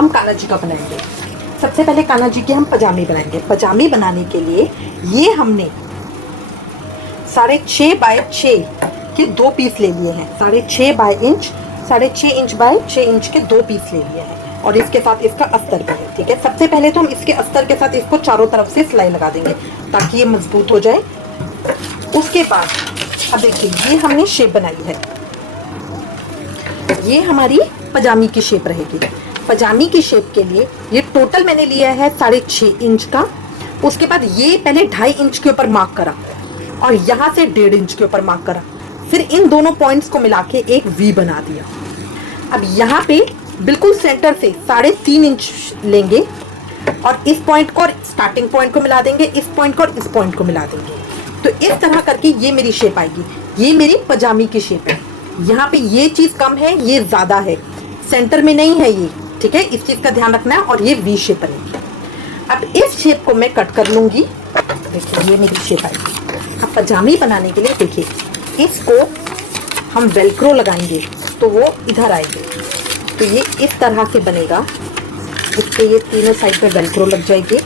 हम कान्हा जी का बनाएंगे। सबसे पहले कान्हा जी की हम पजामी बनाएंगे। पजामी बनाने के लिए ये हमने 6.5 बाय 6 के 2 पीस ले लिए हैं। 6.5 by inch, 6.5 inch by 6 inch के 2 पीस ले लिए हैं और इसके साथ इसका अस्तर भी है। ठीक है, सबसे पहले तो हम इसके अस्तर के साथ इसको चारों तरफ से सिलाई लगा देंगे ताकि ये मजबूत हो जाए। उसके बाद अब देखिए ये हमने शेप बनाई है, ये हमारी पजामी की शेप रहेगी। पजामी की शेप के लिए ये टोटल मैंने लिया है 6.5 इंच का। उसके बाद ये पहले 2.5 इंच के ऊपर मार्क करा और यहाँ से 1.5 इंच के ऊपर मार्क करा, फिर इन दोनों पॉइंट्स को मिला के एक वी बना दिया। अब यहाँ पे बिल्कुल सेंटर से 3.5 इंच लेंगे और इस पॉइंट को और स्टार्टिंग पॉइंट को मिला देंगे, इस पॉइंट को और इस पॉइंट को मिला देंगे। तो इस तरह करके ये मेरी शेप आएगी। ये मेरी पजामी की शेप है। यहाँ पे ये चीज कम है, ये ज्यादा है, सेंटर में नहीं है ये। ठीक है, इस चीज का ध्यान रखना है और ये वी शेप बनेगी। अब इस शेप को मैं कट कर लूंगी। देखिए ये मेरी शेप आएगी। अब पजामी बनाने के लिए देखिए इसको हम वेलक्रो लगाएंगे तो वो इधर आएगी, तो ये इस तरह से बनेगा। इसके ये तीनों साइड पे वेलक्रो लग जाएगी,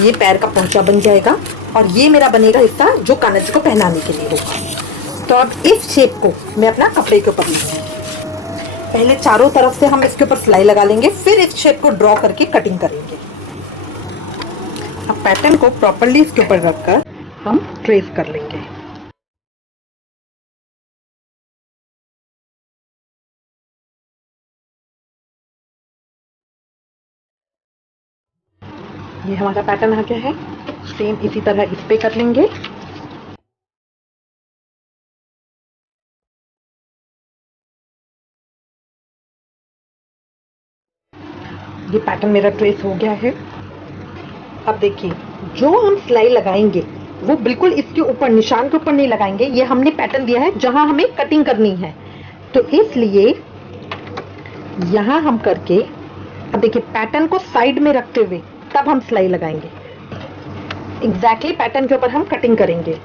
ये पैर का पोंचा बन जाएगा और ये मेरा बनेगा हिस्सा जो कान्हा जी को पहनाने के लिए होगा। तो अब इस शेप को मैं अपना कपड़े के ऊपर लूँगी। पहले चारों तरफ से हम इसके ऊपर सिलाई लगा लेंगे, फिर इस शेप को ड्रॉ करके कटिंग करेंगे। अब पैटर्न को प्रॉपरली इसके ऊपर रखकर हम ट्रेस कर लेंगे। ये हमारा पैटर्न आ गया है। सेम इसी तरह इस पे कर लेंगे। ये पैटर्न मेरा ट्रेस हो गया है। अब देखिए जो हम सिलाई लगाएंगे वो बिल्कुल इसके ऊपर निशान के ऊपर नहीं लगाएंगे। ये हमने पैटर्न दिया है जहां हमें कटिंग करनी है, तो इसलिए यहां हम करके अब देखिए पैटर्न को साइड में रखते हुए तब हम सिलाई लगाएंगे। एग्जैक्टली पैटर्न के ऊपर हम कटिंग करेंगे।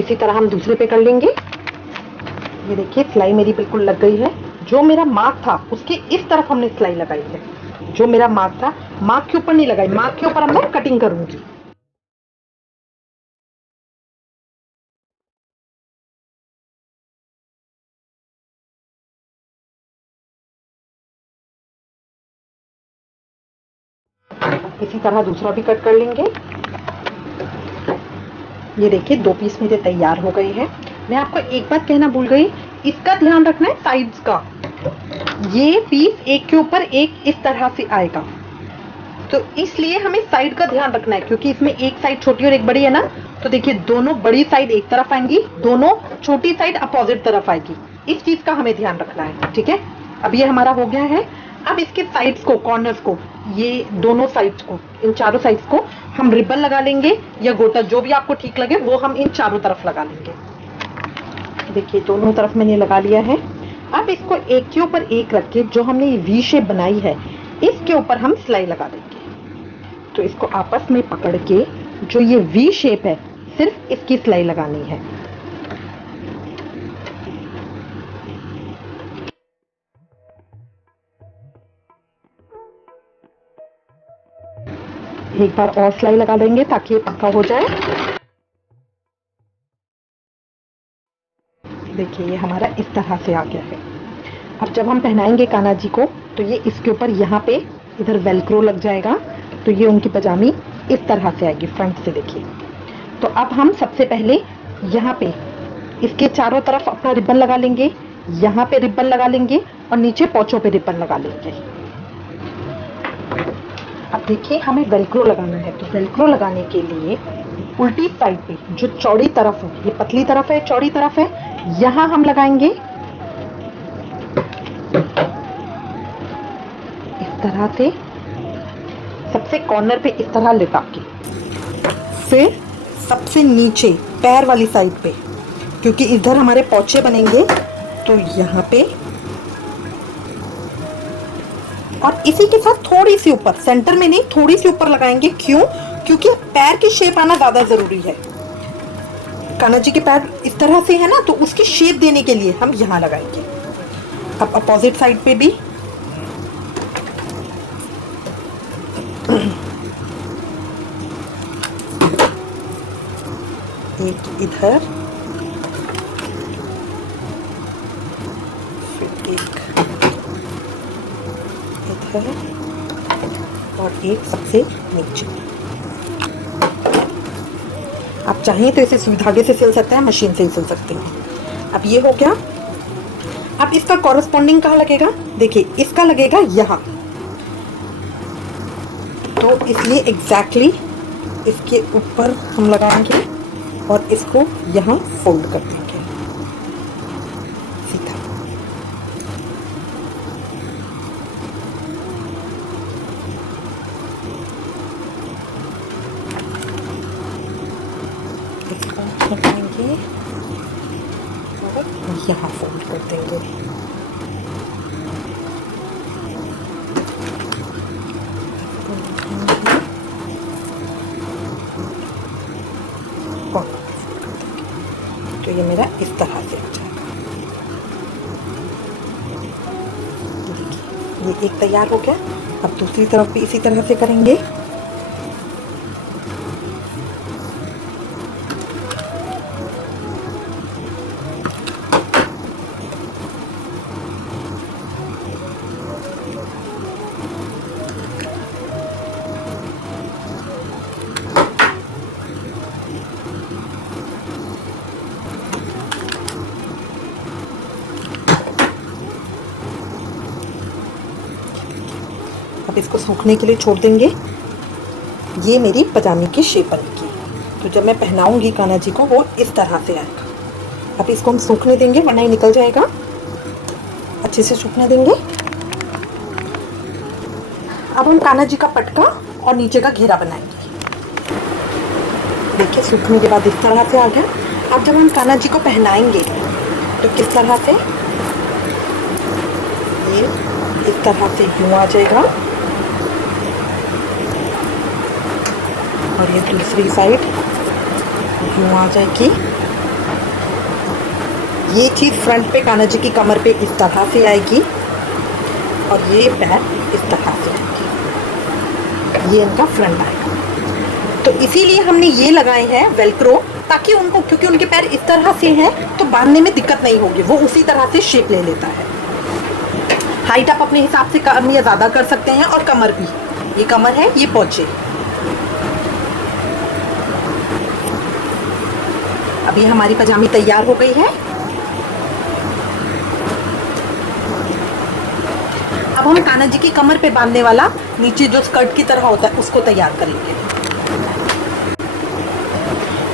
इसी तरह हम दूसरे पे कर लेंगे। ये देखिए सिलाई मेरी बिल्कुल लग गई है। जो मेरा मार्क था उसके इस तरफ हमने सिलाई लगाई है। जो मेरा मार्क था मार्क के ऊपर नहीं लगाई, मार्क के ऊपर हम मैं कटिंग करूंगी। इसी तरह दूसरा भी कट कर लेंगे। ये देखिए 2 पीस मेरे तैयार हो गए हैं। मैं आपको एक बात कहना भूल गई, इसका ध्यान रखना है साइड्स का। ये पीस एक के ऊपर एक इस तरह से आएगा, तो इसलिए हमें साइड का ध्यान रखना है क्योंकि इसमें एक साइड छोटी और एक बड़ी है ना। तो देखिए दोनों बड़ी साइड एक तरफ आएंगी, दोनों छोटी साइड अपोजिट तरफ आएगी। इस चीज का हमें ध्यान रखना है। ठीक है, अब ये हमारा हो गया है। अब इसके साइड्स को, कॉर्नर्स को, ये दोनों साइड्स को, इन चारों साइड्स को हम रिबन लगा लेंगे या गोटा, जो भी आपको ठीक लगे वो हम इन चारों तरफ लगा लेंगे। देखिए दोनों तरफ मैंने लगा लिया है। अब इसको एक के ऊपर एक रख के जो हमने ये वी शेप बनाई है इसके ऊपर हम सिलाई लगा देंगे। तो इसको आपस में पकड़ के जो ये वी शेप है सिर्फ इसकी सिलाई लगानी है। एक बार और सिलाई लगा देंगे ताकि ये पक्का हो जाए। देखिए ये हमारा इस तरह से आ गया है। अब जब हम पहनाएंगे कान्हा जी को तो ये इसके ऊपर यहाँ पे इधर वेलक्रो लग जाएगा, तो ये उनकी पजामी इस तरह से आएगी फ्रंट से। देखिए तो अब हम सबसे पहले यहाँ पे इसके चारों तरफ अपना रिबन लगा लेंगे, यहाँ पे रिबन लगा लेंगे और नीचे पोंचों पे रिबन लगा लेंगे। अब देखिए हमें वेलक्रो लगाना है, तो वेलक्रो लगाने के लिए उल्टी साइड पे जो चौड़ी तरफ है, ये पतली तरफ है, चौड़ी तरफ है, यहां हम लगाएंगे इस तरह से, सबसे कॉर्नर पे इस तरह लगा के, फिर सबसे नीचे पैर वाली साइड पे, क्योंकि इधर हमारे पोंचे बनेंगे, तो यहाँ पे, और इसी के साथ थोड़ी सी ऊपर, सेंटर में नहीं थोड़ी सी ऊपर लगाएंगे। क्यों? क्योंकि पैर की शेप आना ज्यादा जरूरी है। कान्हा जी के पैर इस तरह से है ना, तो उसकी शेप देने के लिए हम यहाँ लगाएंगे। अब अपोजिट साइड पे भी एक इधर, फिर एक इधर और एक सबसे नीचे। आप चाहें तो इसे सुई धागे से सिल सकते हैं, मशीन से ही सिल सकते हैं। अब ये हो गया। अब इसका कॉरस्पॉन्डिंग कहाँ लगेगा, देखिए इसका लगेगा यहाँ, तो इसलिए एग्जैक्टली इसके ऊपर हम लगाएंगे और इसको यहाँ फोल्ड कर देंगे सीधा। इसको लगाएंगे और यहाँ फोल्ड कर देंगे। तो ये मेरा इस तरह से आ जाएगा। देखिए ये एक तैयार हो गया। अब दूसरी तरफ भी इसी तरह से करेंगे। अब इसको सूखने के लिए छोड़ देंगे। ये मेरी पजामे की शेप बनेगी, तो जब मैं पहनाऊंगी कान्हा जी को वो इस तरह से आएगा। अब इसको हम सूखने देंगे वरना ये निकल जाएगा। अच्छे से सूखने देंगे। अब हम कान्हा जी का पटका और नीचे का घेरा बनाएंगे। देखिए सूखने के बाद इस तरह से आ गया। अब जब हम कान्हा जी को पहनाएंगे तो किस तरह से, ये इस तरह से यूँ आ जाएगा और ये दूसरी साइड यूँ आ जाएगी। ये चीज़ फ्रंट पे कान्हा जी की कमर पे इस तरह से आएगी और ये पैर इस तरह से आएगी। ये इनका फ्रंट आएगा। तो इसीलिए हमने ये लगाए हैं वेलक्रो, ताकि उनको, क्योंकि उनके पैर इस तरह से हैं तो बांधने में दिक्कत नहीं होगी, वो उसी तरह से शेप ले लेता है। हाइट आप अपने हिसाब से कम या ज़्यादा कर सकते हैं और कमर भी, ये कमर है ये पहुँचे। अभी हमारी पजामी तैयार हो गई है। अब हम कान्हा जी की कमर पे बांधने वाला नीचे जो स्कर्ट की तरह होता है उसको तैयार करेंगे।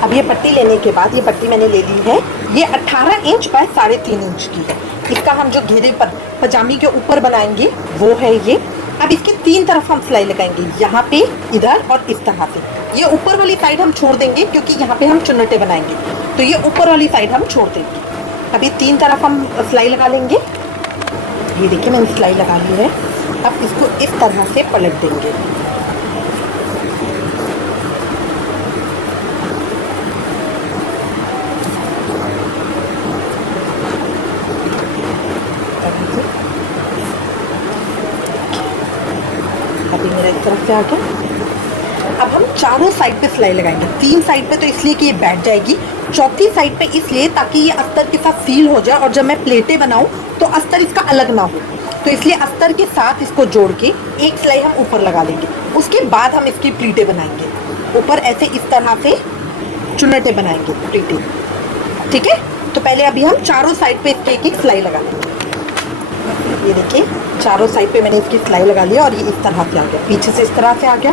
अब ये पट्टी लेने के बाद, ये पट्टी मैंने ले ली है, ये 18 इंच बाय 3.5 इंच की है। इसका हम जो घेरे पर पजामी के ऊपर बनाएंगे वो है ये। अब इसके 3 तरफ हम सिलाई लगाएंगे, यहाँ पे, इधर और इस तरह से। ये ऊपर वाली साइड हम छोड़ देंगे क्योंकि यहाँ पे हम चुन्नटे बनाएंगे, तो ये ऊपर वाली साइड हम छोड़ देंगे। अभी 3 तरफ हम सिलाई लगा लेंगे। ये देखिए मैंने सिलाई लगा ली है। अब इसको इस तरह से पलट देंगे। अभी मेरा इस तरफ से आ गया। अब हम चारों साइड पे सिलाई लगाएंगे। 3 साइड पे तो इसलिए कि ये बैठ जाएगी, चौथी साइड पे इसलिए ताकि ये अस्तर के साथ सील हो जाए और जब मैं प्लेटें बनाऊं तो अस्तर इसका अलग ना हो। तो इसलिए अस्तर के साथ इसको जोड़ के एक सिलाई हम ऊपर लगा लेंगे। उसके बाद हम इसकी प्लीटें बनाएंगे। ऊपर ऐसे इस तरह से चुन्नटे बनाएंगे, प्लीटें। ठीक है, तो पहले अभी हम चारों साइड पे इसके एक सिलाई लगा लेंगे। ये देखिए चारों साइड पे मैंने इसकी सिलाई लगा लिया और ये इस तरह से आ गया, पीछे से इस तरह से आ गया।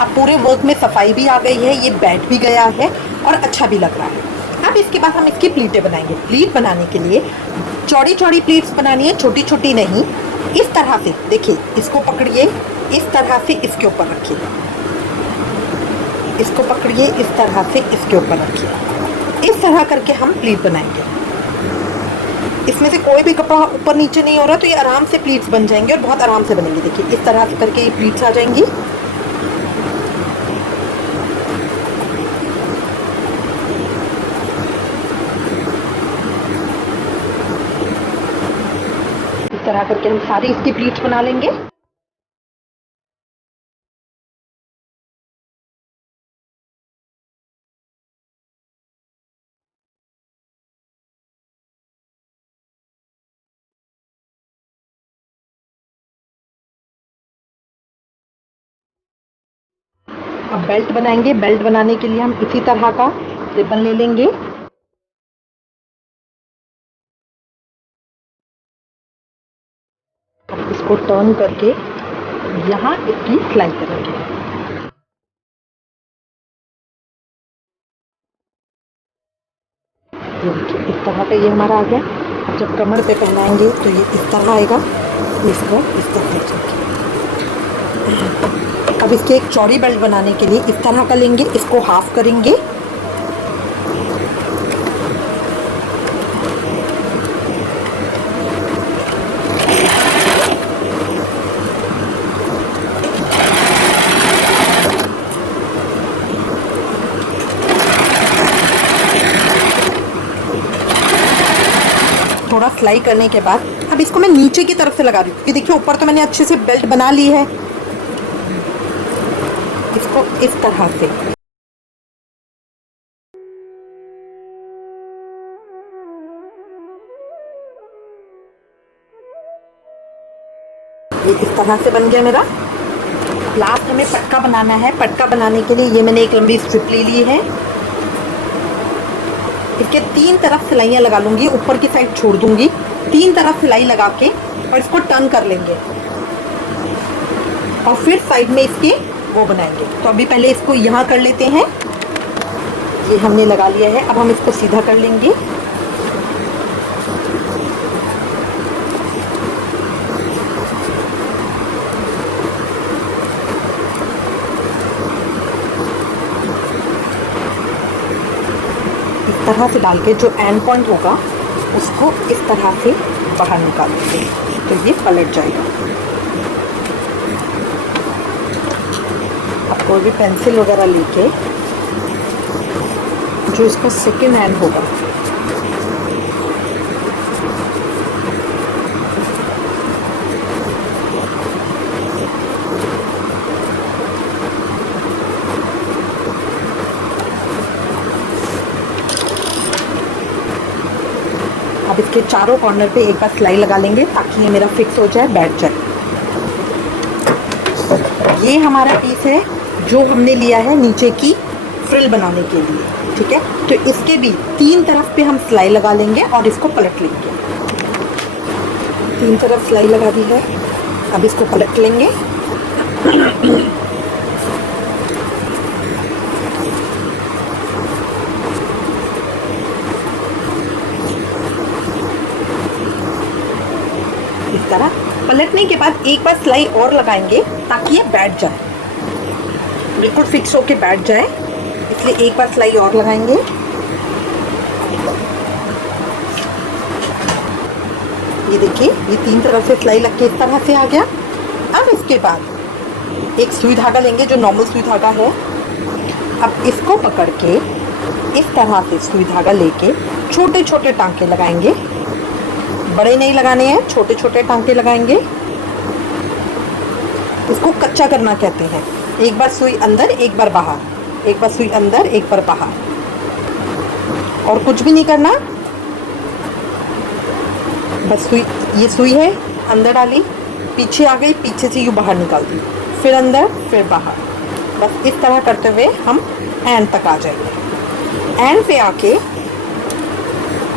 अब पूरे वर्क में सफाई भी आ गई है, ये बैठ भी गया है और अच्छा भी लग रहा है। अब इसके बाद हम इसकी प्लीटें बनाएंगे। प्लीट बनाने के लिए चौड़ी चौड़ी प्लीट्स बनानी है, छोटी छोटी नहीं। इस तरह से देखिए, इसको पकड़िए, इस तरह से इसके ऊपर रखिए, इसको पकड़िए, इस तरह से इसके ऊपर रखिए। इस तरह करके हम प्लीट बनाएंगे। इसमें से कोई भी कपड़ा ऊपर नीचे नहीं हो रहा, तो ये आराम से प्लीट्स बन जाएंगे और बहुत आराम से बनेंगे। देखिए इस तरह से करके ये प्लीट्स आ जाएंगी। तरह करके हम सारी इसकी प्लीट्स बना लेंगे। अब बेल्ट बनाएंगे। बेल्ट बनाने के लिए हम इसी तरह का रिबन ले लेंगे। अब इसको टर्न करके यहाँ इसकी सिलाई करेंगे। ये देखिए इस तरह का ये हमारा आ गया। अब जब कमर पे पहनाएंगे तो ये इस तरह आएगा, इसको इस तरह से। अब इसके एक चौड़ी बेल्ट बनाने के लिए इस तरह का लेंगे, इसको हाफ करेंगे। थोड़ा सिलाई करने के बाद अब इसको मैं नीचे की तरफ से लगा रही हूँ, क्योंकि देखिए ऊपर तो मैंने अच्छे से बेल्ट बना ली है। इसको इस तरह से ये इस तरह से बन गया मेरा। लास्ट हमें पटका बनाना है। पटका बनाने के लिए ये मैंने एक लंबी स्ट्रिप ले ली है। इसके 3 तरफ सिलाइयाँ लगा लूंगी, ऊपर की साइड छोड़ दूंगी। 3 तरफ सिलाई लगा के और इसको टर्न कर लेंगे और फिर साइड में इसके वो बनाएंगे। तो अभी पहले इसको यहाँ कर लेते हैं। ये हमने लगा लिया है। अब हम इसको सीधा कर लेंगे। इस तरह से डाल के जो एंड पॉइंट होगा उसको इस तरह से बाहर निकाल देंगे तो ये पलट जाएगा। अब कोई भी पेंसिल वगैरह लेके जो इसका सेकेंड एंड होगा अब इसके चारों कॉर्नर पे एक बार सिलाई लगा लेंगे ताकि ये मेरा फिक्स हो जाए, बैठ जाए। ये हमारा पीस है जो हमने लिया है नीचे की फ्रिल बनाने के लिए, ठीक है। तो इसके भी 3 तरफ पे हम सिलाई लगा लेंगे और इसको पलट लेंगे। 3 तरफ सिलाई लगा दी है। अब इसको पलट लेंगे। इस तरह पलटने के बाद एक बार सिलाई और लगाएंगे ताकि ये बैठ जाए, बिल्कुल फिक्स होके बैठ जाए। इसलिए एक बार सिलाई और लगाएंगे। ये देखिए ये 3 तरफ से सिलाई लग के इस तरह से आ गया। अब इसके बाद एक सुई धागा लेंगे जो नॉर्मल सुई धागा है। अब इसको पकड़ के इस तरह से सुई धागा लेके छोटे छोटे टांके लगाएंगे। बड़े नहीं लगाने हैं, छोटे छोटे टांके लगाएंगे। इसको कच्चा करना कहते हैं। एक बार सुई अंदर एक बार बाहर, एक बार सुई अंदर एक बार बाहर, और कुछ भी नहीं करना। बस सुई, ये सुई है अंदर डाली, पीछे आ गई, पीछे से यूँ बाहर निकाल दी, फिर अंदर फिर बाहर। बस इस तरह करते हुए हम एंड तक आ जाएंगे। एंड पे आके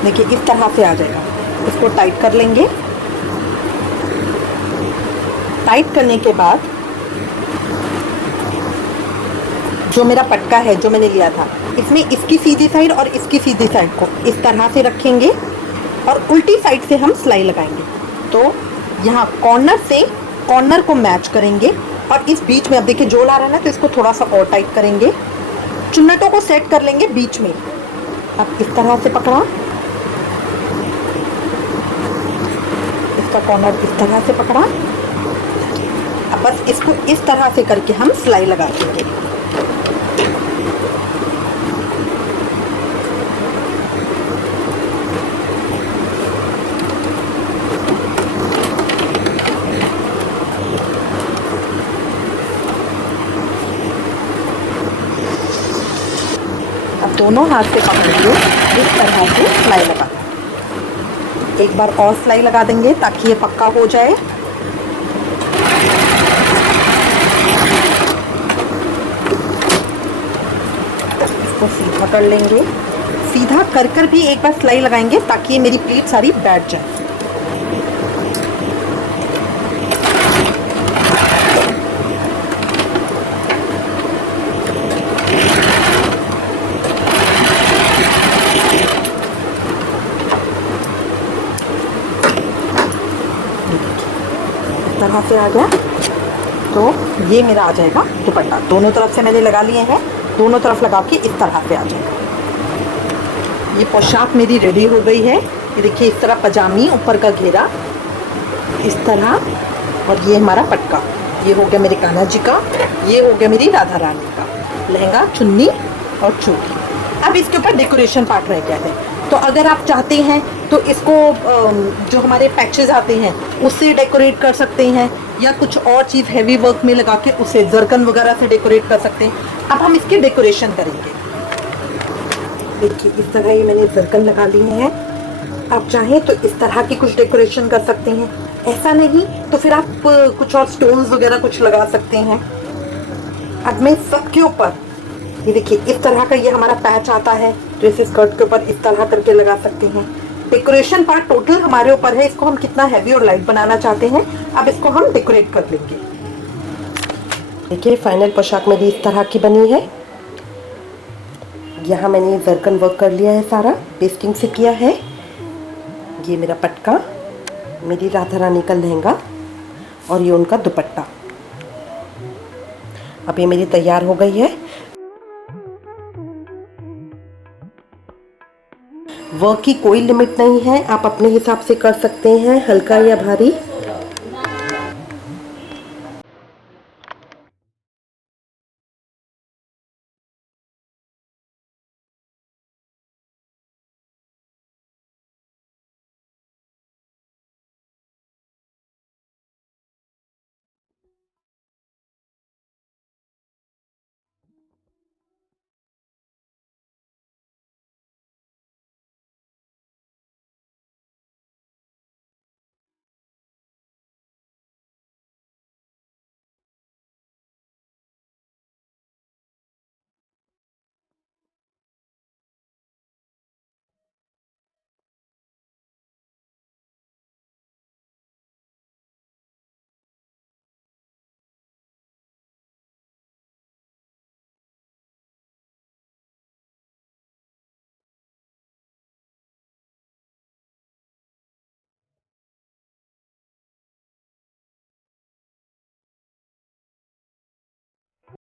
देखिए इस तरह से आ जाएगा। इसको टाइट कर लेंगे। टाइट करने के बाद जो मेरा पटका है जो मैंने लिया था, इसमें इसकी सीधी साइड और इसकी सीधी साइड को इस तरह से रखेंगे और उल्टी साइड से हम सिलाई लगाएंगे। तो यहाँ कॉर्नर से कॉर्नर को मैच करेंगे और इस बीच में अब देखिए जोड़ आ रहा है ना, तो इसको थोड़ा सा और टाइट करेंगे। चुन्नटों को सेट कर लेंगे बीच में। अब इस तरह से पकड़ा, इसका कॉर्नर इस तरह से पकड़ा। अब बस इसको इस तरह से करके हम सिलाई लगा देंगे। दोनों हाथ से पकड़ के इस तरह से सिलाई लगा, एक बार और सिलाई लगा देंगे ताकि ये पक्का हो जाए। इसको सीधा कर लेंगे, सीधा कर कर भी एक बार सिलाई लगाएंगे ताकि ये मेरी प्लेट सारी बैठ जाए। तरह से आ गया तो ये मेरा आ जाएगा दुपट्टा। दोनों तरफ से मैंने लगा लिए हैं, दोनों तरफ लगा के इस तरह से आ जाएगा। ये पोशाक मेरी रेडी हो गई है। ये देखिए इस तरह पजामी, ऊपर का घेरा इस तरह, और ये हमारा पटका। ये हो गया मेरे कान्हा जी का, ये हो गया मेरी राधा रानी का लहंगा, चुन्नी और चोटी। अब इसके ऊपर डेकोरेशन पार्ट रह गया है। तो अगर आप चाहते हैं तो इसको जो हमारे पैचेस आते हैं उससे डेकोरेट कर सकते हैं, या कुछ और चीज़ हैवी वर्क में लगा के उसे जरकन वगैरह से डेकोरेट कर सकते हैं। अब हम इसके डेकोरेशन करेंगे। देखिए इस तरह ये मैंने जरकन लगा लिए हैं। आप चाहें तो इस तरह की कुछ डेकोरेशन कर सकते हैं, ऐसा नहीं तो फिर आप कुछ और स्टोन्स वगैरह कुछ लगा सकते हैं। अब मैं सबके ऊपर ये देखिए इस तरह का ये हमारा पैच आता है, जो इस स्कर्ट के ऊपर इस तरह करके लगा सकते हैं। डेकोरेशन पार्ट टोटल हमारे ऊपर है, इसको हम कितना हैवी और लाइट बनाना चाहते हैं। अब इसको हम डेकोरेट कर लेंगे। देखिए फाइनल पोशाक मेरी इस तरह की बनी है। यहाँ मैंने जरकन वर्क कर लिया है, सारा पेस्टिंग से किया है। ये मेरा पटका, मेरी राधा रानी का लहंगा और ये उनका दुपट्टा। अब ये मेरी तैयार हो गई है। वर्क की कोई लिमिट नहीं है, आप अपने हिसाब से कर सकते हैं, हल्का या भारी।